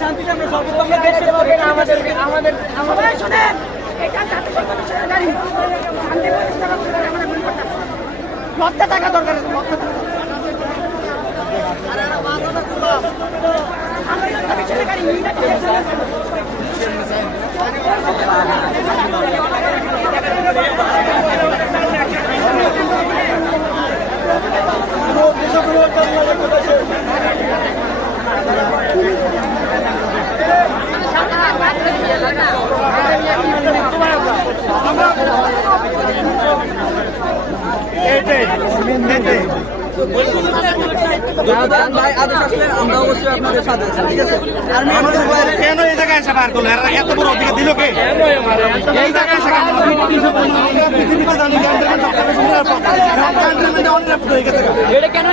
শান্তিতে আমরা সর্বোত্তম দেশে আমাদের আমাদের আমাদের শুনেন এটা জাতীয় গাড়ি শান্তি প্রতিষ্ঠা করতে আমাদের মনে করতে লক্ষ টাকা দরকার আছে লক্ষ টাকা ভাই আদেশ আসলে আমরা অবশ্যই আপনাদের সাথে আছি, ঠিক আছে? আর কেন এই জায়গায় এসে বার করলো এত বড় অধিকার দিল কে এই জায়গায় এসে পৃথিবীতে জানি এটা কেন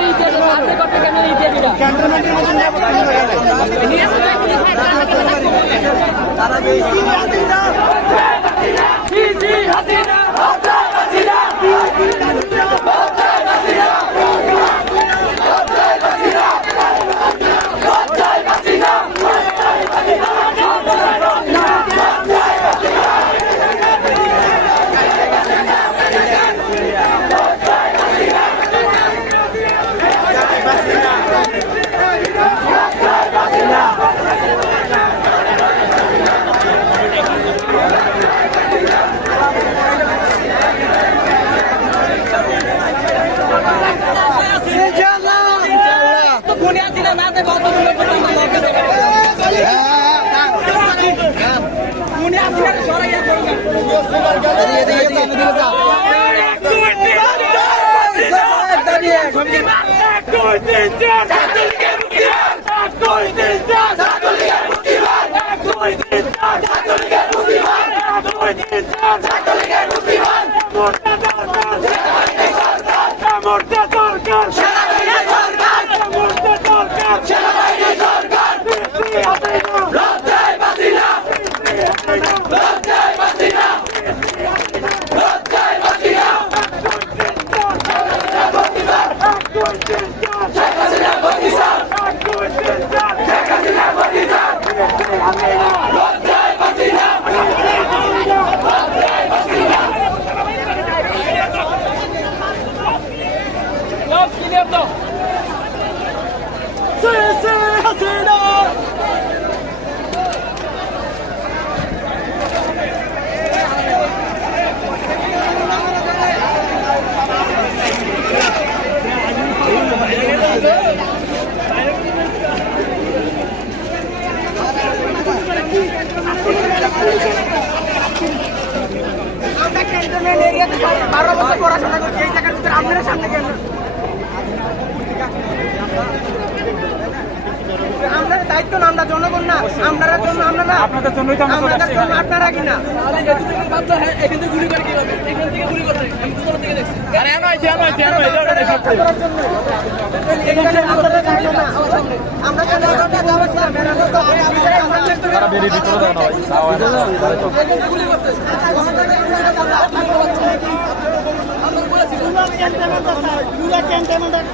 আমরা ক্যান্টনমেন্ট এরিয়াতে 12 বছর পড়াশোনা করছি এই জায়গার ভিতরে আপনারা সামনে কেন আমরা দায়িত্ব না আমরা জনগণ না আপনারা জন্য আমরা না আপনাদের জন্যই তো আমাদের জন্য আপনারা কি না বাচ্চা এখান থেকে গুলি করে কি হবে এখান থেকে গুলি করতে আমি তো দূর থেকে দেখছি আরে এনো এটা সব এখানে আপনারা জানেন না আমরা কেন এটা যাওয়া ছিল তারা বেরিয়ে ভিতরে দাও না ভাই গুলি করতে আমরা বলেছি লুলা ক্যান্টনমেন্ট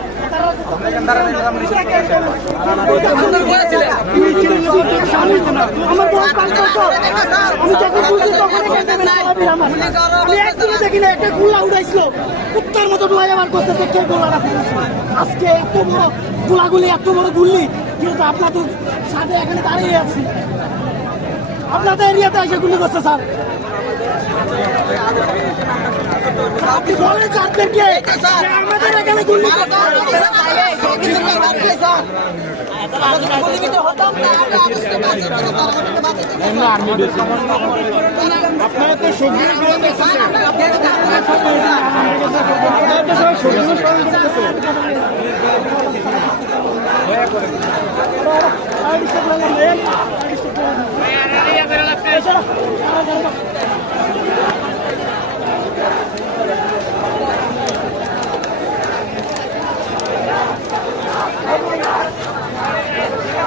কুত্তার মতো ডুয়াইবার করতেছে কে গোলাটা আজকে এত বড় গোলাগুলি এত বড় গুল্লি কিন্তু আপনাদের সাথে এখানে দাঁড়িয়ে আছি আপনাদের এরিয়াতে এসে গুলি করছে স্যার আপনি বলেন চারদেরকে আমাদের এখানে গুলি আপনারা তো সবজি